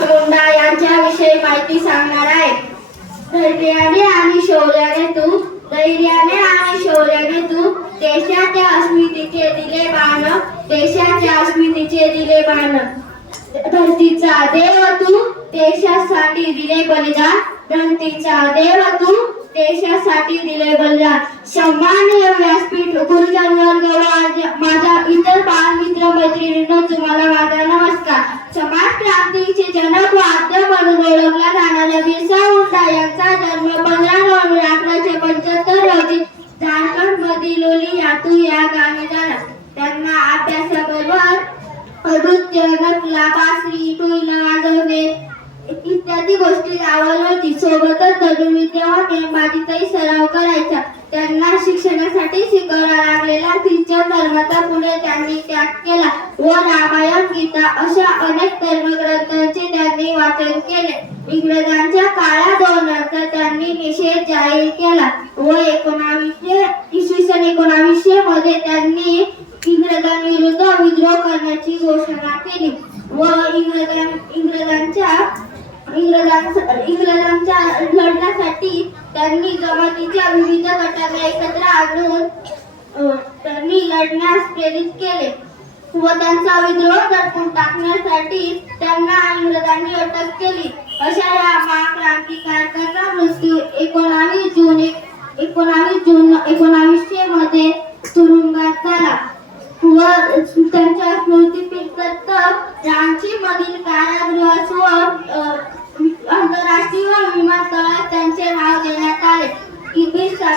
मुंडा यांच्याविषयी माहिती सांगणार आहे. धैर्याने आणि शौर्याने तू देशाच्या अस्मितेचे दिले बाण, देशाच्या अस्मितेचे दिले बाण. धरतीचा देव तू देशासाठी दिले बलिदान, धरतीचा देव तू देशासाठी दिले बलिदान. सन्माननीय व्यासपीठ, गुरुजन वर्ग, माझा इतर बालमित्र मैत्रिणींनो, तुम्हाला माझा नमस्कार. समाज क्रांतीचे जनक व आद्य म्हणून ओळखला जाणाऱ्या बिरसा मुंडा यांचा जन्म 15 नोव्हेंबर 1875 रोजी झारखंड मधील लोलियातू या गावी झाला. त्यांना अभ्यासाबरोबर नृत्य, नकला, बासरी, टोईला वाजवणे इत्यादी गोष्टी आवड होती. सोबतच धनुर्विद्या व नेमबाजीचाही सराव करायचा. त्यांना शिक्षणासाठी शिकवला लागलेला ख्रिश्चन धर्माचा पुढे त्यांनी त्याग केला व रामायण, गीता अशा अनेक धर्मग्रंथांचे त्यांनी वाचन केले. इंग्रजांच्या काळ्या धोरणाचा त्यांनी निषेध जाहीर केला व इसवी सन 1900 मध्ये त्यांनी इंग्रजांविरुद्ध विद्रोह करण्याची घोषणा केली व इंग्रजांच्या लढण्यासाठी त्यांनी जमातीच्या विविध गटांना एकत्र आणून त्यांनी लढण्यास प्रेरित केले व त्यांचा विद्रोह दडपून टाकण्यासाठी त्यांना इंग्रजांनी अटक केली. अशा या महाक्रांतिकारकांचा मृत्यू 19 जून 1900 मध्ये तुरुंगात झाला व त्यांच्या स्मृतिप्रीत्यर्थ रांची मधील कारागृहास व आंतरराष्ट्रीय विमानतळात त्यांचे नाव देण्यात आले. बिरसा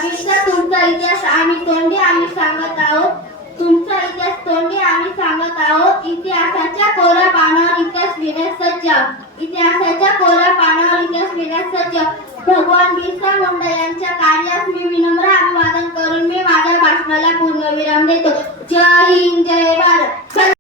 तुमचा इतिहास आम्ही तोंडी आम्ही सांगत आहोत. तुमचा इतिहास तोंडी आम्ही सांगत आहोत. इतिहासाच्या कोऱ्या पानावर इतिहास लिहिण्यास सज्ज. इतिहासाच्या कोऱ्या पानावर इतिहास लिहिण्यास सज्ज. भगवान बिरसा मुंडा यांच्या कार्यास मी विनम्र अभिवादन करून मी माझ्या भाषणाला पूर्णविराम देतो. जय हिंद, जय भारत.